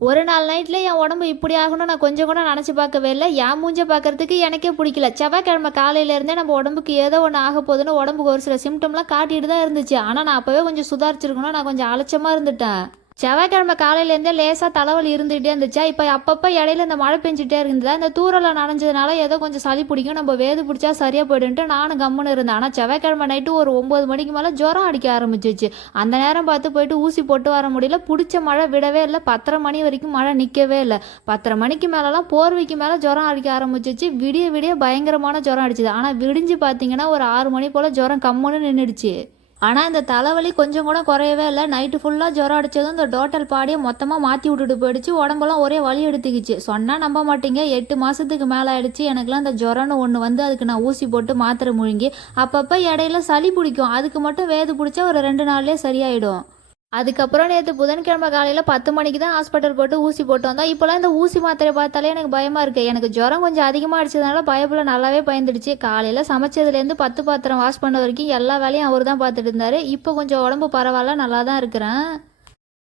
ஒரு நாள் நைட்டில் என் உடம்பு இப்படி ஆகணும் நான் கொஞ்சம் கூட நினச்சி பார்க்கவே இல்லை. என் மூஞ்ச பார்க்கறதுக்கு எனக்கே பிடிக்கல. செவ்வாய்க்கிழமை காலையிலேருந்தே நம்ம உடம்புக்கு ஏதோ ஒன்று ஆக போகுதுன்னு உடம்புக்கு ஒரு சில சிம்டம்லாம் காட்டிட்டு தான் இருந்துச்சு. ஆனால் நான் அப்போவே கொஞ்சம் சுதாரிச்சிருக்கணும். நான் கொஞ்சம் அலட்சியமாக இருந்துட்டேன். செவ்வாய்க்கிழமை காலையிலேருந்தே லேசாக தலைவலி இருந்துகிட்டே இருந்துச்சா, இப்போ அப்பப்போ இடையில இந்த மழை பெஞ்சிட்டே இருந்ததா, இந்த தூரலை நனைஞ்சதுனால ஏதோ கொஞ்சம் சளி பிடிக்கும், நம்ம வேது பிடிச்சா சரியாக போய்டுன்ட்டு நானும் கம்முன்னு இருந்தேன். ஆனால் செவ்வாய்க்கிழமை நைட்டு ஒரு 9 மணிக்கு மேலே ஜுரம் அடிக்க ஆரம்பிச்சிச்சு. அந்த நேரம் பார்த்து போயிட்டு ஊசி போட்டு வர முடியல. பிடிச்ச மழை விடவே இல்லை. 10:30 மணி வரைக்கும் மழை நிற்கவே இல்லை. 10:30 மணிக்கு மேலெலாம் போர்வைக்கு மேலே ஜுரம் அடிக்க ஆரம்பிச்சிச்சு. விடிய விடிய பயங்கரமான ஜுரம் அடிச்சுது. ஆனால் விடிஞ்சு பார்த்தீங்கன்னா ஒரு 6 மணி போல் ஜுரம் கம்முன்னு நின்றுடுச்சு. ஆனால் இந்த தலைவலி கொஞ்சம் கூட குறையவே இல்லை. நைட்டு ஃபுல்லாக ஜுரம் அடித்ததும் இந்த டோட்டல் பாடியை மொத்தமாக மாற்றி விட்டுட்டு போயிடுச்சு. உடம்பெல்லாம் ஒரே வலி எடுத்துக்கிச்சு. சொன்னால் நம்ப மாட்டீங்க, 8 மாதத்துக்கு மேலே ஆயிடுச்சு எனக்குலாம் இந்த ஜுரம்னு ஒன்று வந்து அதுக்கு நான் ஊசி போட்டு மாத்திரை முழுங்கி அப்பப்போ இடையில சளி பிடிக்கும். அதுக்கு மட்டும் வேது பிடிச்சா ஒரு 2 நாள்லேயே சரியாயிடும். அதுக்கப்புறம் நேற்று புதன்கிழமை காலையில் 10 மணிக்கு தான் ஹாஸ்பிட்டல் போட்டு ஊசி போட்டு வந்தோம். இப்போலாம் இந்த ஊசி மாத்திரை பார்த்தாலே எனக்கு பயமாக இருக்குது. எனக்கு ஜுரம் கொஞ்சம் அதிகமாக அடிச்சதுனால பயப்புல நல்லாவே பயந்துடுச்சு. காலையில் சமைச்சதுலேருந்து 10 பாத்திரம் வாஷ் பண்ண வரைக்கும் எல்லா வேலையும் அவர் தான் பார்த்துட்டு இருந்தார். இப்போ கொஞ்சம் உடம்பு பரவாயில்ல, நல்லா தான் இருக்கிறேன்.